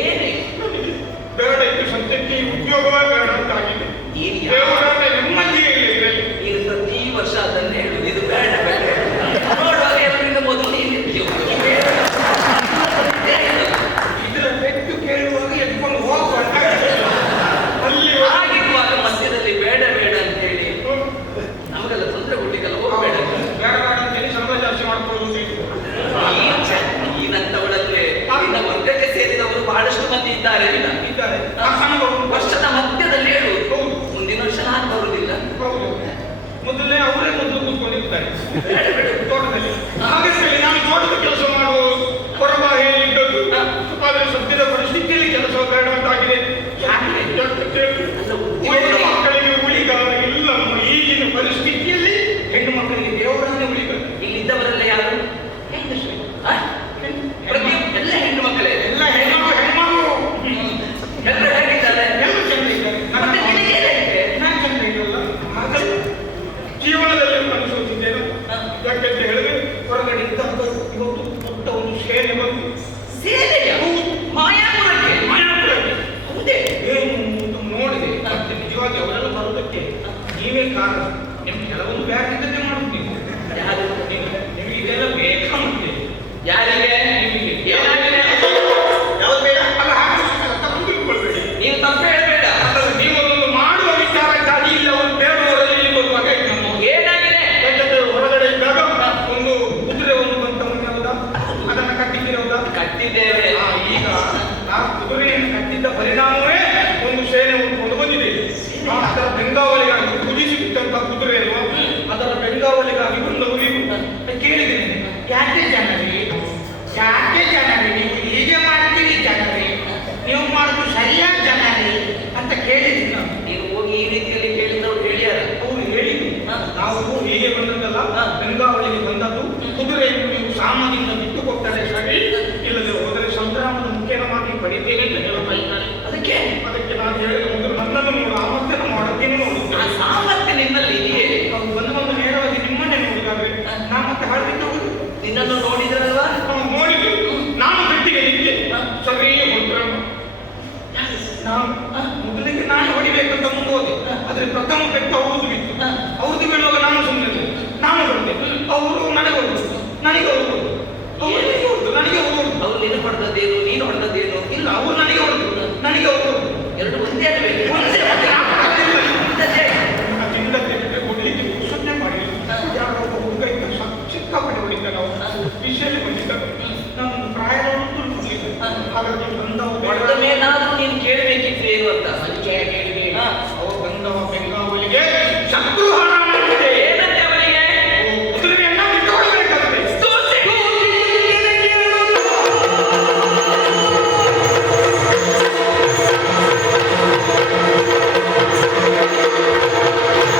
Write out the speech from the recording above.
ಏನೇ ಬೇಡ, ಇದು ಸದ್ಯಕ್ಕೆ ಉದ್ಯೋಗವೇ ಬೇಡ ಅಂತಾಗಿದೆ. ದೇವರಾದ ನೆಮ್ಮದಿಯೇ ಇಲ್ಲ. ಇದು ಪ್ರತಿ ವರ್ಷ ಅದನ್ನೇ ಹೇಳುದು, ಇದು ಬೇಡ ಬೇಡ ನೋಡುವಾಗ ಎಲ್ಲರಿಂದ ಮೊದಲು ನೀನು ಇದರ ಹೆಚ್ಚು ಕೇಳುವಾಗ ಎತ್ಕೊಂಡು ಹೋಗುವ ಅಲ್ಲಿ ಆಗಿರುವಾಗ ಮಧ್ಯದಲ್ಲಿ ಬೇಡ ಬೇಡ ಅಂತ ಹೇಳಿ ನಮಗೆಲ್ಲ ತೊಂದರೆ ಕೊಡ್ಲಿಕ್ಕೆಲ್ಲ ಹೋಗಬೇಡ. ಬೇಡ ಬೇಡ ಅಂತೇಳಿ ಸಂಬಳ ಜಾಸ್ತಿ ಮಾಡ್ಕೊಳ್ಳುವುದು. ನೀನಂತವಳಲ್ಲೇ ನಿನ್ನ ವರ್ಗಕ್ಕೆ ಸೇರಿದವರು ಬಹಳಷ್ಟು ಮಂದಿ ಇದ್ದಾರೆ. ವರ್ಷದ ಮಧ್ಯದಲ್ಲಿ ಹೇಳುವುದು, ಮುಂದಿನ ವರ್ಷ ನಾನು ಬರುವುದಿಲ್ಲ. ಮೊದಲೇ ಅವರೇ ಮೊದಲು ಕೂತ್ಕೊಂಡಿರ್ತಾರೆ ತೋಟದಲ್ಲಿ. ಹಾಗಾದ್ರೆ ನಾನು ತೋಟದ ಕೆಲಸ ಮಾಡುವವರು ಹೊರಬಾಹಿ ಇದ್ದದ್ದು, ಆದರೆ ಸದ್ಯದ ಪರಿಸ್ಥಿತಿಯಲ್ಲಿ ಕೆಲಸ ಬೇಡ ಅಂತಾಗಿದೆ. ಮಕ್ಕಳಿಗೆ ಉಳಿಗಾಲ ಇಲ್ಲ. ಈಗಿನ ಪರಿಸ್ಥಿತಿಯಲ್ಲಿ ಹೆಣ್ಣು ಮಕ್ಕಳಿಗೆ ದೇವರನ್ನೇ ಉಳಿಗಾಲ. ಇಲ್ಲಿದ್ದವರೆಲ್ಲ ಯಾರು? ಎಲ್ಲ ಹೆಣ್ಣು ಮಕ್ಕಳೇ, ಎಲ್ಲ ಹೆಣ್ಣು ಎಲ್ಲರೂ ಹೇಗಿದ್ದಾರೆ? ಎಲ್ಲ ಚಂದ ಇದ್ದಾರೆ. ಮತ್ತೆ ನಿನಗೆ ಏನಾಗಿದೆ? ನಾನು ಚಂದ ಇರಲ್ಲ. ಆಗ ಜೀವನದಲ್ಲಿ ಅನಿಸುತ್ತಿದ್ದೇನೆ. ಯಾಕೆಂತ ಹೇಳಿದ್ರೆ ಹೊರಗಡೆ ಇದ್ದಾಗ ಇವತ್ತು ದೊಡ್ಡ ಒಂದು ಸೇನೆ ಬಂದು ಸೇನೆಯ ಮಾಯಾಪುರಕ್ಕೆ ಹೌದೇ ಏನು ನೋಡಿದೆ. ಮತ್ತೆ ನಿಜವಾಗಿ ಅವರೆಲ್ಲ ಬರುವುದಕ್ಕೆ ನೀವೇ ಕಾರಣ. ನಿಮ್ಗೆ ಕೆಲವೊಂದು ಬ್ಯಾಗಿದ್ದನ್ನೇ ಮಾಡುದು ನೀವು. ಯಾರು? ನಿಮಗೆ ಇದೆಲ್ಲ ಬೇಕಾ? ಮತ್ತೆ ಯಾರಿಗೆ? ನಿಮಗೆ ಯಾವ್ದು ಬೇಡ? ಅಲ್ಲ, ಹಾಗೆ ತಪ್ಪು ತಿಳ್ಕೊಳ್ಬೇಡಿ. ನೀವು ತಪ್ಪು ಹೇಳಬೇಡ. ಅಲ್ಲ, ನೀವೊಂದು ಮಾಡುವ ವಿಚಾರಕ್ಕಾಗಿ ಇಲ್ಲಿ ಅವರು ಬೇಡವರಲ್ಲಿ ಇಲ್ಲಿ ಬರುವಾಗ ಏನಾಗಿದೆ? ಯಾಕಂದ್ರೆ ಹೊರಗಡೆ ಇದ್ದಾಗ ಒಂದು ಕುದುರೆ ಒಂದು ಬಂತವನ್ನಲ್ಲ, ಅದನ್ನು ಕಟ್ಟಿದ್ದೀರಲ್ಲ. ಕಟ್ಟಿದ್ದೇವೆ. ಈಗ ಆ ಕುದುರೆಯನ್ನು ಕಟ್ಟಿದ್ದ ಪರಿಣಾಮವೇ ಒಂದು ಸೇನೆ ಉಂಟು ಬಂದಿದೆ. ಅದರ ಬೆಂಗಾವಲಿಗಾಗಿ ಕುದಿಸಿ ಬಿಟ್ಟಂತ ಕುದುರೆ ಅಲ್ವಾ, ಅದರ ಬೆಂಗಾವಲಿಗಾಗಿ ಬಂದವರು ಕೇಳಿದ್ದೀನಿ. ಯಾಕೆ ಜನರೇ ನೀವು ಹೀಗೆ ಮಾಡ್ತೀರಿ ಜನರೇ, ನೀವು ಮಾಡುದು ಸರಿಯಾದ ಜನರೇ ಅಂತ ಕೇಳಿದ್ದೀನಿ ನಾನು. ನೀವು ಹೋಗಿ ಈ ರೀತಿಯಲ್ಲಿ ಕೇಳಿದವರು ಹೇಳ್ಯಾರ? ಅವರು ಹೇಳಿದ್ರು, ನಾವು ಹೀಗೆ ಬಂದದ್ದಲ್ಲ, ಬೆಂಗಾವಲಿಗೆ ಬಂದದ್ದು. ಕುದುರೆಯನ್ನು ನೀವು ಸಾಮಾನ್ಯದಿಂದ ಬಿಟ್ಟು ಕೊಟ್ಟರೆ ಸರಿ, ಇಲ್ಲದೆ ಹೋದರೆ ಸಂಗ್ರಾಮದ ಮುಖ್ಯವಾಗಿ ಪಡಿತೇನೆ ಅಂತ ಹೇಳ್ತಾ ಇದ್ದಾರೆ. ಅದಕ್ಕೆ ನಾನು ಹೇಳಿದ ಮೊದಲು ನನ್ನನ್ನು ನೋಡು, ಮತ್ತೆ ನಮ್ಮ ಅಡಕೆಯನ್ನು ನೋಡುದು. ಆ ಸಾಮರ್ಥ್ಯ ನಿನ್ನಲ್ಲಿ ಇದೆಯೇ? ಅವ್ರು ಬಂದು ನೇರವಾಗಿ ನಿಮ್ಮನ್ನೇ ನೋಡಿದಾದ್ರೆ ನಾನು ಮತ್ತೆ ಹಾಡ್ಬಿಟ್ಟು ಹೋಗುದು. ನಿನ್ನನ್ನು ನೋಡಿದ್ರಲ್ವಾ? ನೋಡಿದ್ರು, ನಾನು ಗಟ್ಟಿಗೆ ನಿಂತೆ ಸರಿ ಹೊರಟು. ನಾನು ಮೊದಲಿಗೆ ನಾನು ಹೊಡಿಬೇಕಂತ ಮುಂದೆ ಹೋದೆ, ಆದ್ರೆ ಪ್ರಥಮ ಬೆಟ್ಟ ಅವ್ರದ್ದು ಬಿತ್ತು. ಅವ್ರದ್ದು ಬೀಳುವಾಗ ನಾನು ಸುಮ್ಮನೆ ನಾನು ಹೊರಟೆ. ಅವರು ನನಗೆ ಹೊರಡು, ನನಗೆ ಹೊರಡು, ನನಗೆ ಹೊರಡು. ಅವ್ರು ನಿನ್ನ ಹೊಡೆದದ್ದೇನು, ನೀನು ಹೊಡೆದದ್ದೇನು? ಇಲ್ಲ, ಅವರು ನನಗೆ ಹೊರಡು, ನನಗೆ ಹೊರಡು. ಎರಡು ಒಂದೇ ಆಗಬೇಕು. ಕೊಡ್ಲಿಕ್ಕೆ ಸುಮ್ಮನೆ ಮಾಡಿ ಯಾರೊಬ್ಬ ಹುಡುಗ ಇದ್ದ ಸಿಕ್ಕಾಪಟ್ಟೆ ಹೊಡಿದ್ದ. ನಾವು ವಿಷಯ ಬಂದಿದ್ದ, ನಾನು ಪ್ರಾಯವನ್ನು ಕೊಡ್ಲಿಕ್ಕೆ. ಹಾಗಾಗಿ ಬಂದವರು